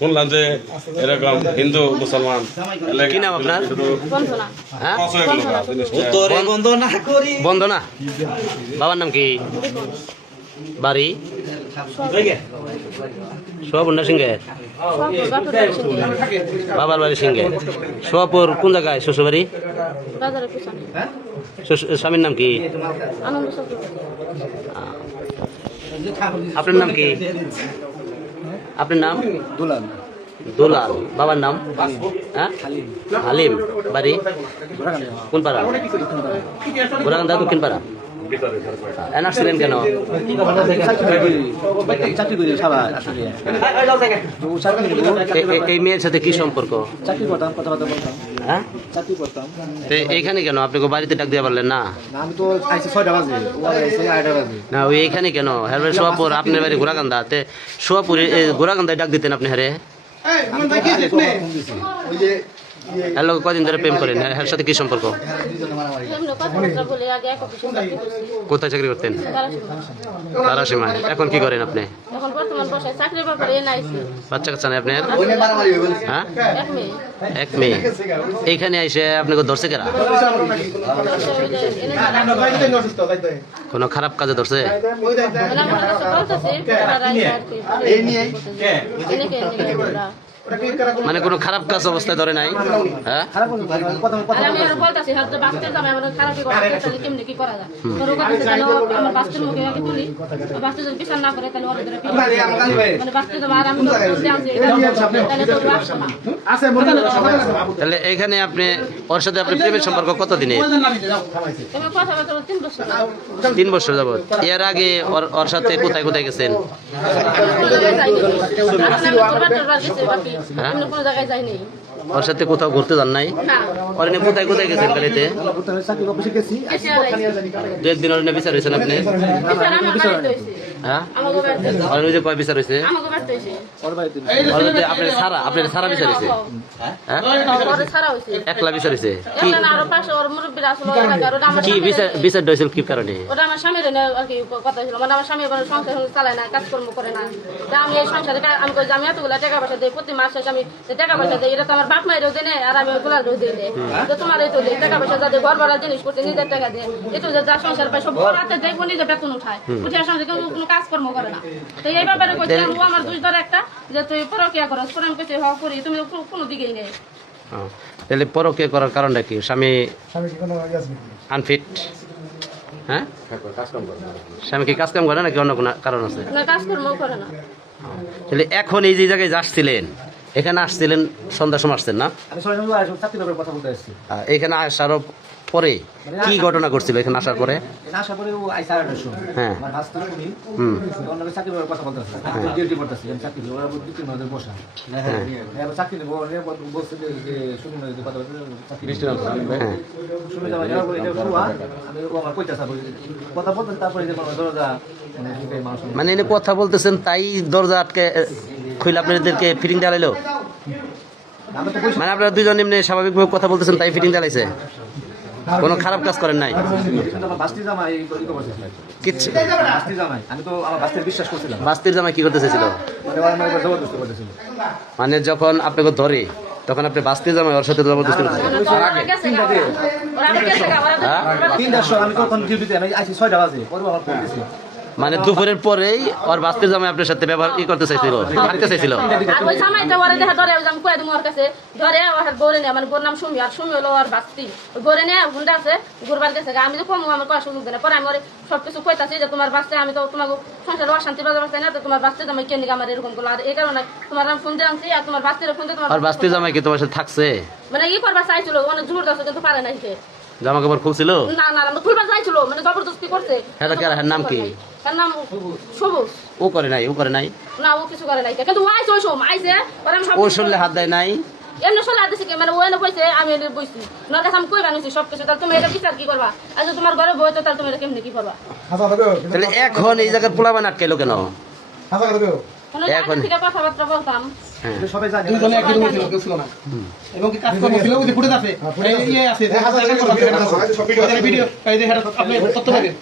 শুনলাম যে এরকম হিন্দু মুসলমান কি নাম আপনার? হ্যাঁ? বন্দনা। বাবার নাম কি? বাড়ি সোয়াপুর সিংহে। বাবার বাড়ি সিংহে। সোয়াপুর কোন জায়গায় শ্বশুর বাড়ি? স্বামীর নাম কি? আপনার নাম কি? আপনার নাম? দুলাল। দুলাল। বাবার নাম? হ্যাঁ, হালিম। বাড়ি কোন পাড়া? গোরাকান্দা দক্ষিণ পাড়া। আসছিলেন কেন? এই মেয়ের সাথে কি সম্পর্ক? হ্যাঁ, এইখানে কেন? আপনি বাড়িতে ডাক দিয়ে পারলেন না? আমি তো আইছি 6টা বাজে, ও আইছে 8টা বাজে। না, ওই এইখানে কেন? হ্যাঁ, সোয়াপুর আপনার বাড়ি গোরাকান্দা। সোয়াপুরে গোরাকান্দায় ডাক দিতেন আপনি? হ্যাঁ, হ্যালো, কদিন ধরে প্রেম করেন? হ্যাঁ, সাথে কি সম্পর্ক? কোথায় চাকরি করতেন? তারাসীমায়। এখন কি করেন আপনি? বাচ্চা কাচ্চা নেই আপনার? হ্যাঁ, এক মেয়ে। এইখানে এসে আপনাকে ধরছে কেরা? কোনো খারাপ কাজে ধরছে? মানে কোনো খারাপ কাজ অবস্থায় ধরে নাই? হ্যাঁ, তাহলে এইখানে আপনি ওর সাথে আপনি প্রেমের সম্পর্ক কতদিনে? 3 বছর যাবত। এর আগে ওর সাথে কোথায় কোথায় গেছেন? ওর সাথে কোথাও ঘুরতে যান নাই? ওর কোথায় কোথায় গেছেন গাড়িতে? 2-1 দিন ওর বিচার হয়েছেন আপনি? হ্যাঁ, কয় বিচার হয়েছে? আপনার সারা বিচার হয়েছে? একলা বিচার হয়েছে? কি বিচার হয়েছিল? কি কারণে? আমার স্বামীর কথা হয়েছিল, মানে আমার স্বামী সংসার চালায় না, কাজকর্ম করে না। আমি এই সংসারে আমি এতগুলো টাকা পয়সা দিই, প্রতি মাসে আমি টাকা পয়সা দিই। এটা তো আমার বাপ মায়েরও দেয় আর আমি ওগুলার দিই। তো তোমার এই তো টাকা পয়সা যাতে ঘর ভাড়া জিনিস করতে নিজের টাকা দিয়ে এই তো যা সংসার পায় সব রাতে দেখবো নিজে বেতন উঠায়, উঠে সংসার কোনো কাজকর্ম করে না। তো এই ব্যাপারে কইছিলাম ও আমার দুই ধরে একটা যে তুই পরকিয়া করস, পরে আমি কইছি হওয়া করি, তুমি কোনো দিকেই নেই। তাহলে পরকিয়া করার কারণটা কি? স্বামী আনফিট? হ্যাঁ, স্বামী কি কাজ কাম করে নাকি অন্য কোনো কারণ আছে? না, কাজকর্ম করে না। তাহলে এখন এই যে জায়গায় আসছিলেন, এখানে আসছিলেন সন্ধ্যার সময় আসছেন না? এখানে আসার পরে কি ঘটনা ঘটছিল? এখানে আসার পরে হ্যাঁ, মানে এনে কথা বলতেছেন তাই দরজা আটকে খুলে আপনাদেরকে ফিটিং ডালাইলো? মানে আপনারা দুজন এমনি স্বাভাবিকভাবে কথা বলতেছেন তাই ফিটিং ডালাইছে? কোনো খারাপ কাজ করেন নাই? বাস্তির জামাই কি করতে চাইছিল? মানে যখন আপনাকে ধরে তখন আপনি বাস্তির জামাই ওর সাথে জবরদস্তি করতেছেন? মানে দুপুরের পরেই ওর বাস্তির জামাই আপনার সাথে ব্যবহার করতে চাইছিল, থাকতে চাইছিল? আমি তো কম আমার করার সুযোগ দেয়, পরে আমি সবকিছু কইতাছি যে তোমার বাচ্চা, আমি তো তোমাকে সংসারে অশান্তি বাজার পাচ্ছি না, তো তোমার বাচ্চা জামাই কেন আমার এরকম করলো। আর এই কারণে তোমার আমি ফোন দিয়ে আনছি, আর তোমার বাচ্চার ফোন দিয়ে তোমার বাস্তির জামাই কি তোমার সাথে থাকছে? মানে ই করবার চাইছিল, অনেক জোর দর্শক কিন্তু পারে নাই। জামা কাপড় খুলছিল? না না, খুলবার চাইছিল, মানে জবরদস্তি করছে। হ্যাঁ, নাম কি? তার নাম সবুজ। ও করে নাই? ও করে নাই না, ও কিছু করে নাই, কিন্তু আইছে ওই সময় আইছে, পরে আমি ও শুনলে হাত দেয় নাই? এমনি শুনলে হাত দিছি, মানে ও এনে বইছে, আমি এনে বইছি, না কাছে আমি কই বানিয়েছি সবকিছু। তাহলে তুমি এটা বিচার কি করবা? আজ তোমার ঘরে বই তো, তাহলে তুমি এটা কেমনি কি করবা? তাহলে এখন এই জায়গায় পোলাবান আটকাইলো কেন? এখন থেকে কথাবার্তা বলতাম, সবাই জানে দুজনে একই রুমে ছিল, কেউ ছিল না, এবং কি কাজ করতে ছিল, ওই যে ফুটেজ আছে, এই আছে ভিডিও, এই যে হেড আপনি করতে পারেন।